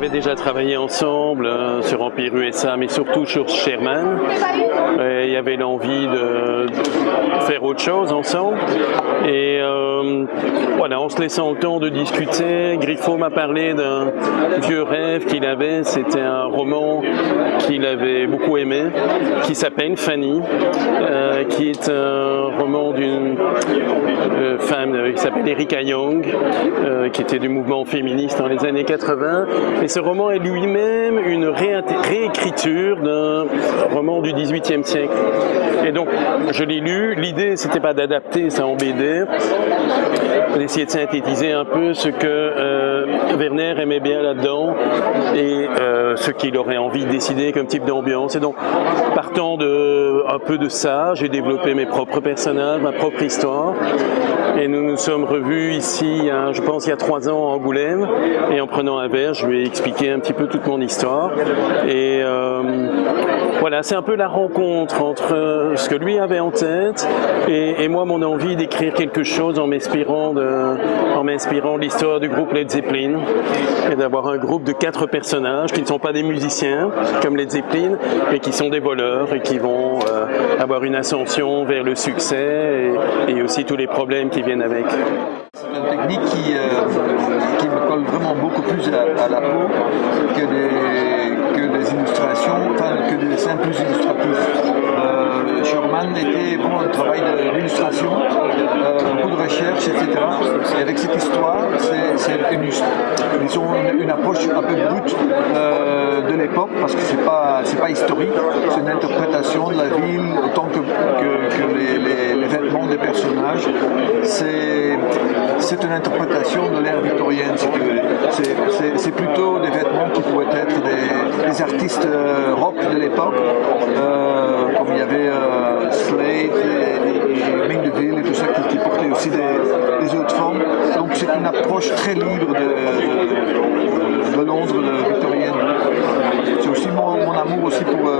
avait déjà travaillé ensemble sur Empire USA, mais surtout sur Sherman. Et il y avait l'envie de faire autre chose ensemble. Et voilà, en se laissant le temps de discuter, Griffo m'a parlé d'un vieux rêve qu'il avait. C'était un roman qu'il avait beaucoup aimé, qui s'appelle Fanny, qui est un roman d'une femme qui s'appelle Erika Young, qui était du mouvement féministe dans les années 80. Et ce roman est lui-même une réécriture d'un roman du XVIIIe siècle. Et donc, je l'ai lu. L'idée, c'était pas d'adapter ça en BD, d'essayer de synthétiser un peu ce que Werner aimait bien là-dedans et ce qu'il aurait envie de décider comme type d'ambiance. Et donc, partant un peu de ça, j'ai développé mes propres personnages, ma propre histoire. Et nous nous sommes revus ici, je pense, il y a 3 ans à Angoulême. Et en prenant un verre, je lui ai expliqué un petit peu toute mon histoire. Et voilà, c'est un peu la rencontre entre ce que lui avait en tête et moi, mon envie d'écrire quelque chose en m'inspirant de l'histoire du groupe Led Zeppelin et d'avoir un groupe de 4 personnages qui ne sont pas des musiciens comme Led Zeppelin, mais qui sont des voleurs et qui vont avoir une ascension vers le succès et aussi tous les problèmes qui viennent avec. C'est une technique qui me colle vraiment beaucoup plus à la peau que des illustrations, enfin que des simples illustratifs. Sherman était vraiment un travail d'illustration, beaucoup de recherche, etc. Et avec cette histoire, ils ont une approche un peu brute de l'époque, parce que c'est pas historique, c'est une interprétation de la ville autant que les vêtements des personnages. C'est une interprétation de l'ère victorienne, si tu veux. C'est plutôt des vêtements qui pourraient être des artistes rock de l'époque, comme il y avait Slade et Mandeville et tout ça qui portaient aussi des autres formes. Donc c'est une approche très libre de Londres victorienne. C'est aussi mon amour aussi pour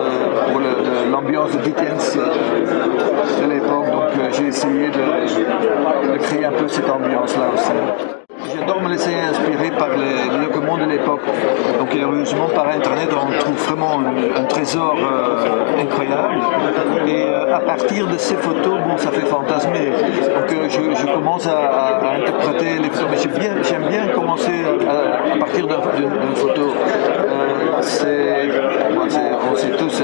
l'ambiance de Dickens de l'époque. Donc j'ai essayé de créer un peu cette ambiance-là aussi. J'adore me laisser inspirer par les documents de l'époque. Donc heureusement par internet on trouve vraiment un trésor incroyable. Et à partir de ces photos, bon, ça fait fantasmer. Donc je commence à interpréter les photos. Mais j'aime bien commencer à partir d'une photo. On sait tous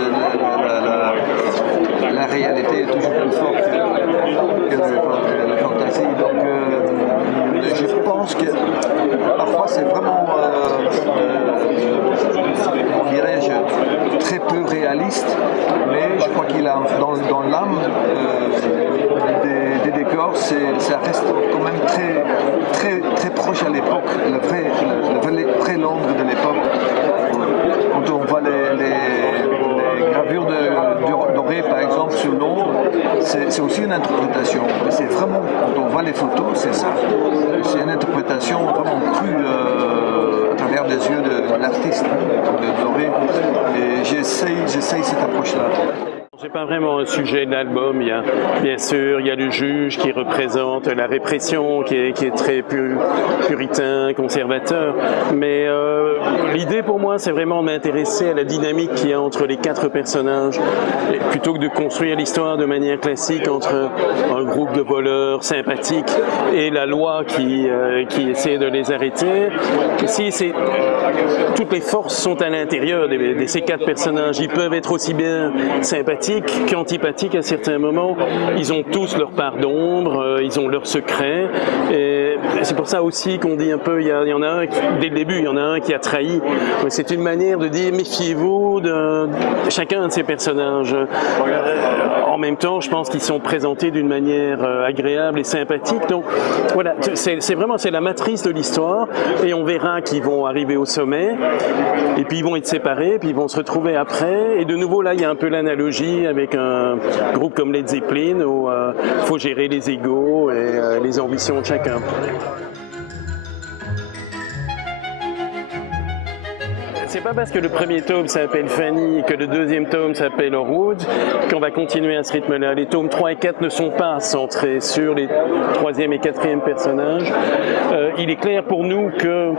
la réalité est toujours plus forte que la fantaisie. Donc je pense que parfois c'est vraiment, comment dirais-je, très peu réaliste, mais je crois qu'il a dans l'âme des décors, ça reste quand même très proche à l'époque, le vrai Londres de l'époque. Quand on voit les gravures dorées par exemple sur Londres, c'est aussi une interprétation. Mais c'est vraiment, quand on voit les photos, c'est ça. C'est une interprétation vraiment crue à travers les yeux de l'artiste, de Doré. Et j'essaye cette approche-là. C'est pas vraiment un sujet de l'album. Bien sûr, il y a le juge qui représente la répression, qui est très puritain, conservateur. Mais l'idée pour moi, c'est vraiment de m'intéresser à la dynamique qu'il y a entre les 4 personnages, et plutôt que de construire l'histoire de manière classique entre un groupe de voleurs sympathiques et la loi qui essaie de les arrêter. Ici, toutes les forces sont à l'intérieur de ces 4 personnages. Ils peuvent être aussi bien sympathiques qu'antipathiques à certains moments. Ils ont tous leur part d'ombre, ils ont leurs secrets. Et c'est pour ça aussi qu'on dit un peu, il y en a un, dès le début, il y en a un qui a trahi. C'est une manière de dire, méfiez-vous de chacun de ces personnages. En même temps, je pense qu'ils sont présentés d'une manière agréable et sympathique. Donc voilà, c'est la matrice de l'histoire. Et on verra qu'ils vont arriver au sommet. Et puis ils vont être séparés, puis ils vont se retrouver après. Et de nouveau, là, il y a un peu l'analogie avec un groupe comme Led Zeppelin où il faut gérer les égos et les ambitions de chacun. c'est pas parce que le premier tome s'appelle Fanny et que le deuxième tome s'appelle Horwood qu'on va continuer à ce rythme-là. Les tomes 3 et 4 ne sont pas centrés sur les troisième et quatrième personnages. Il est clair pour nous que,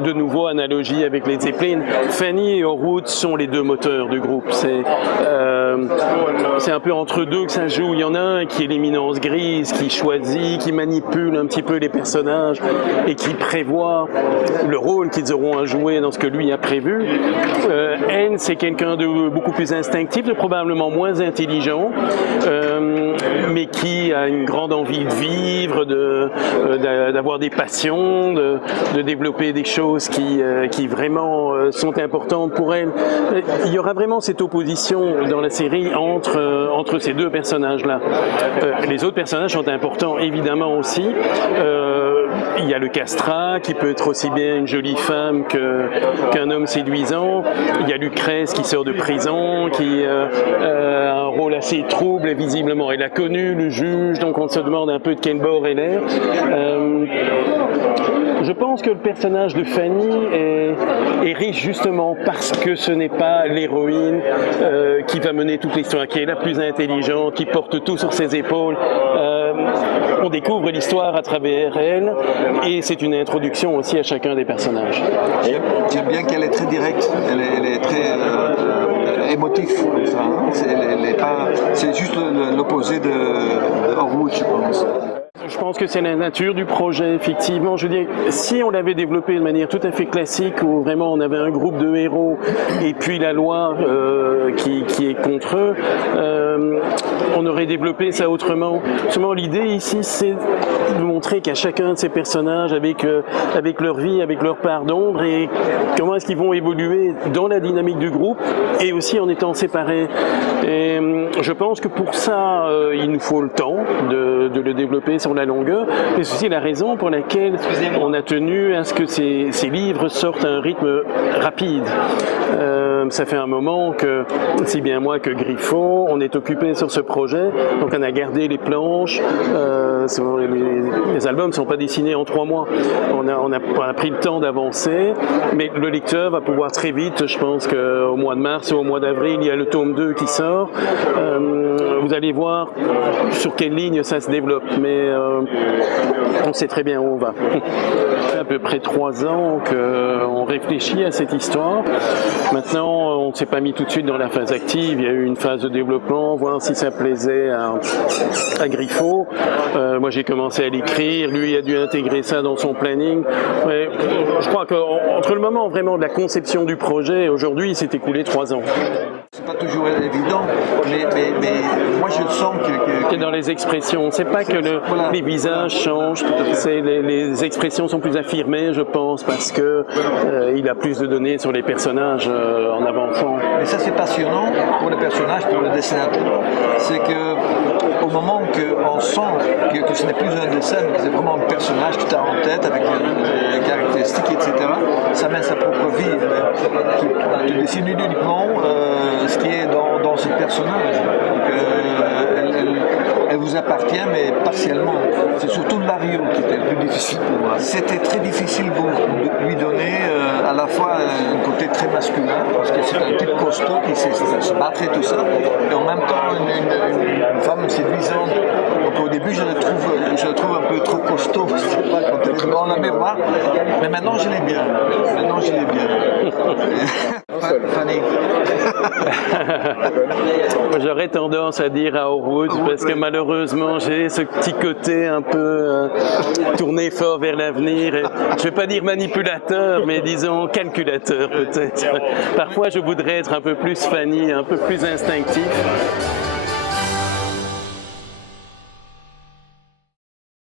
de nouveau, analogie avec les Zeppelin, Fanny et Horwood sont les deux moteurs du groupe. C'est un peu entre deux que ça joue. Il y en a un qui est l'éminence grise, qui choisit, qui manipule un petit peu les personnages et qui prévoit le rôle qu'ils auront à jouer dans ce que lui a prévu. Anne, c'est quelqu'un de beaucoup plus instinctif, de probablement moins intelligent, mais qui a une grande envie de vivre, d'avoir des passions, de développer des choses qui vraiment sont importantes pour elle. Il y aura vraiment cette opposition dans la série entre ces deux personnages-là. Les autres personnages sont importants évidemment aussi. Il y a le castrat qui peut être aussi bien une jolie femme qu'un homme séduisant. Il y a Lucrèce qui sort de prison, qui a un rôle assez trouble, visiblement elle a connu le juge, donc on se demande un peu de quel bord elle est. Je pense que le personnage de Fanny est riche justement parce que ce n'est pas l'héroïne qui va mener toute l'histoire, qui est la plus intelligente, qui porte tout sur ses épaules. On découvre l'histoire à travers elle et c'est une introduction aussi à chacun des personnages. J'aime bien qu'elle est très directe, elle est très émotive. C'est juste l'opposé de Horwood, je pense. Je pense que c'est la nature du projet, effectivement. Je veux dire, si on l'avait développé de manière tout à fait classique, où vraiment on avait un groupe de héros et puis la loi qui est contre eux, on aurait développé ça autrement. Seulement, l'idée ici, c'est de montrer qu'à chacun de ces personnages, avec leur vie, avec leur part d'ombre, et comment est-ce qu'ils vont évoluer dans la dynamique du groupe et aussi en étant séparés. Et je pense que pour ça, il nous faut le temps de le développer sur la longueur, mais c'est aussi la raison pour laquelle on a tenu à ce que ces livres sortent à un rythme rapide. Ça fait un moment que, si bien moi que Griffo, on est occupé sur ce projet, donc on a gardé les planches, les albums ne sont pas dessinés en 3 mois, on a pris le temps d'avancer, mais le lecteur va pouvoir très vite, je pense qu'au mois de mars ou au mois d'avril, il y a le tome 2 qui sort, vous allez voir sur quelle ligne ça se développe, mais on sait très bien où on va. Ça fait à peu près 3 ans qu'on réfléchit à cette histoire. Maintenant, on ne s'est pas mis tout de suite dans la phase active. Il y a eu une phase de développement, voir si ça plaisait à Griffo. Moi, j'ai commencé à l'écrire. Lui a dû intégrer ça dans son planning. Mais je crois qu'entre le moment vraiment de la conception du projet et aujourd'hui, il s'est écoulé 3 ans. C'est pas toujours évident, mais moi je sens que dans les expressions, c'est pas que les visages changent, c'est les expressions sont plus affirmées, je pense, parce que il a plus de données sur les personnages en avançant. Mais ça c'est passionnant pour les personnages, pour le dessinateur, c'est que au moment qu'on sent que ce n'est plus un dessin, mais que c'est vraiment un personnage que tu as en tête avec les caractéristiques, etc., ça mène sa propre vie. Tu dessines uniquement ce qui est dans ce personnage. Donc, elle vous appartient, mais partiellement. C'est surtout Mario qui était le plus difficile pour moi. C'était très difficile de lui donner à la fois un côté très masculin, parce que c'est un type costaud qui sait se battre et tout ça, et en même temps une femme séduisante. Donc au début, je le trouve un peu trop costaud, je sais pas, quand elle est devant la mémoire, mais maintenant je l'ai bien. Fanny. J'aurais tendance à dire à Horwood parce que malheureusement j'ai ce petit côté un peu tourné fort vers l'avenir. Je ne vais pas dire manipulateur, mais disons calculateur peut-être. Parfois je voudrais être un peu plus Fanny, un peu plus instinctif.